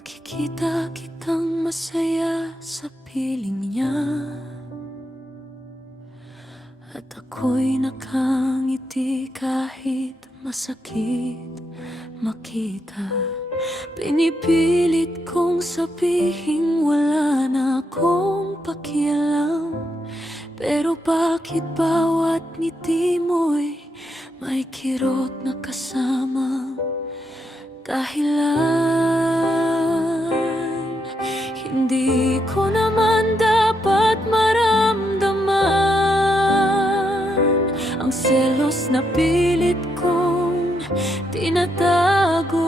Nakikita kitang masaya sa piling niya, at ako'y nakangiti kahit masakit makita. Pinipilit kong sabihin wala na akong pakialam, pero bakit bawat ngiti mo'y may kirot na kasamang dahilan? Hindi ko naman dapat maramdaman ang selos na pilit kong tinatago.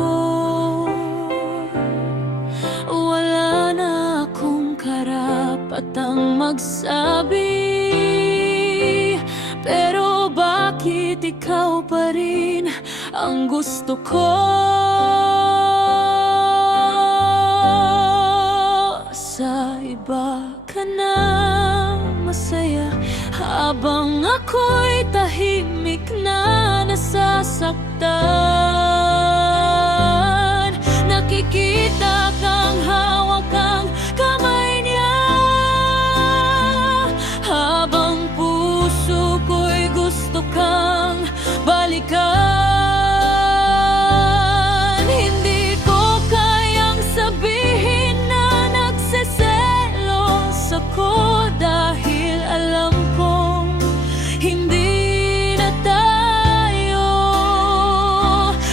Wala na akong karapatang magsabi, pero bakit ikaw pa rin ang gusto ko? Sa iba ka na masaya, habang ako'y tahimik na nasasaktan. Nakikita kang hawak ang kamay niya, habang puso ko'y gusto kang balikan. Hindi ko kayang sabihin na nagseselos ako, dahil alam kong hindi na tayo.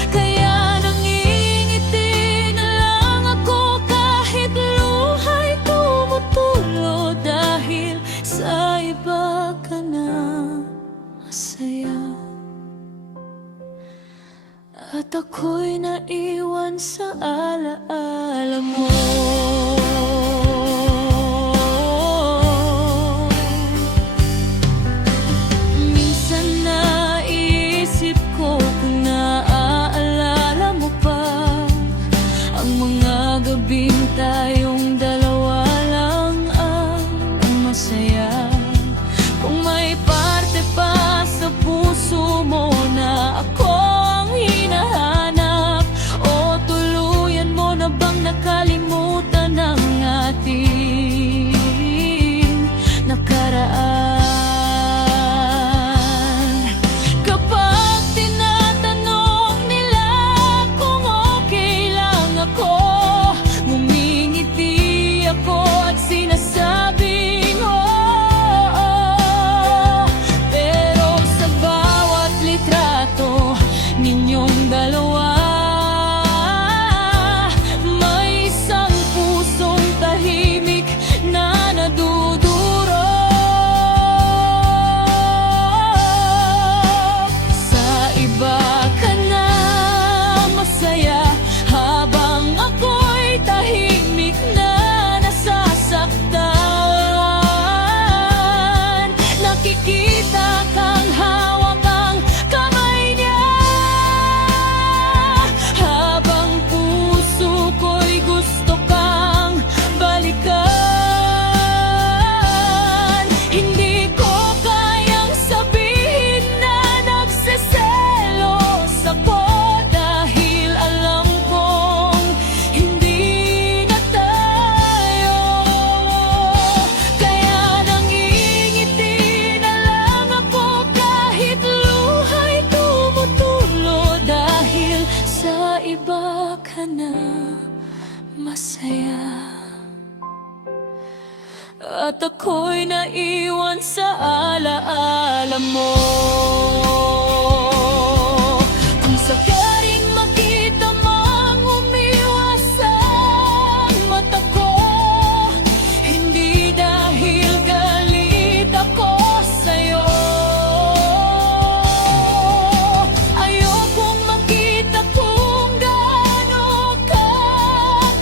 Kaya nangingiti na lang ako kahit luha'y tumutulo, dahil sa iba ka na masaya. At ako'y naiwan sa alaala mo. Minsan naisip ko kung naaalala mo pa ang mga gabing tayong dalawa lang ang masaya. Kung may parte pa sa puso mo na ako ang hinahanap, o tuluyan mo na bang nakalimutan ang ating nakaraan? Kapag tinatanong nila kung okay lang ako, ngumingiti ako at sinasabing oo. Pero sa bawat litrato ninyong dalawa, may isang pusong tahimik na nadudurog. Sa iba ka na masaya, habang ako'y tahimik na nasasaktan. Nakikita kang hawak ang kamay niya, habang puso ko'y gusto kang balikan. Hindi ko kayang sabihin na nagseselos ako, dahil alam kong hindi na tayo. Kaya nangingiti na lang ako kahit luha'y tumutulo, dahil sa iba ka na masaya. At ako'y naiwan sa alaala mo. Kung sakaling makita mang umiwas ang mata ko, hindi dahil galit ako sa'yo. Ayokong makita kung gaano ka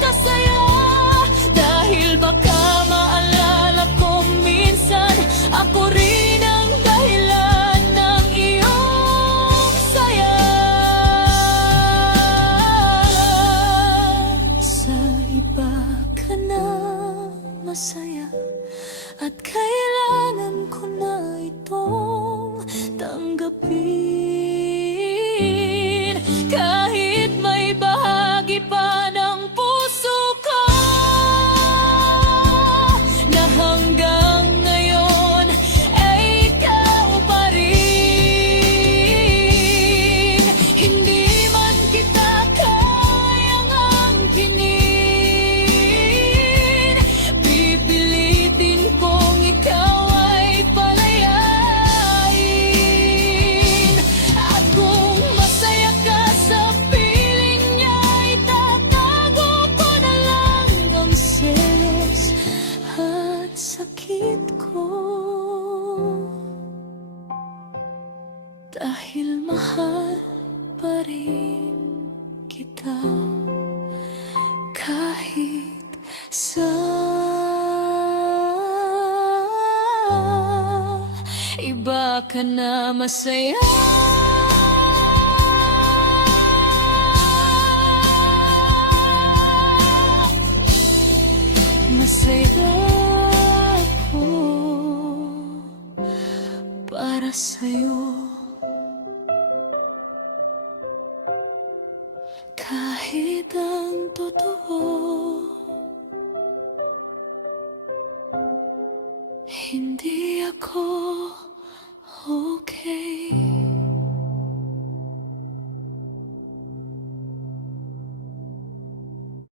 kasaya, dahil baka maalala ko minsan ako rin ang dahilan ng iyong saya. Sa iba ka na masaya, at kailangan ko na itong tanggapin. Kahit may bahagi pa ng puso ka na masaya. Masaya ako para sa'yo. Kahit ang totoo hindi ako okay.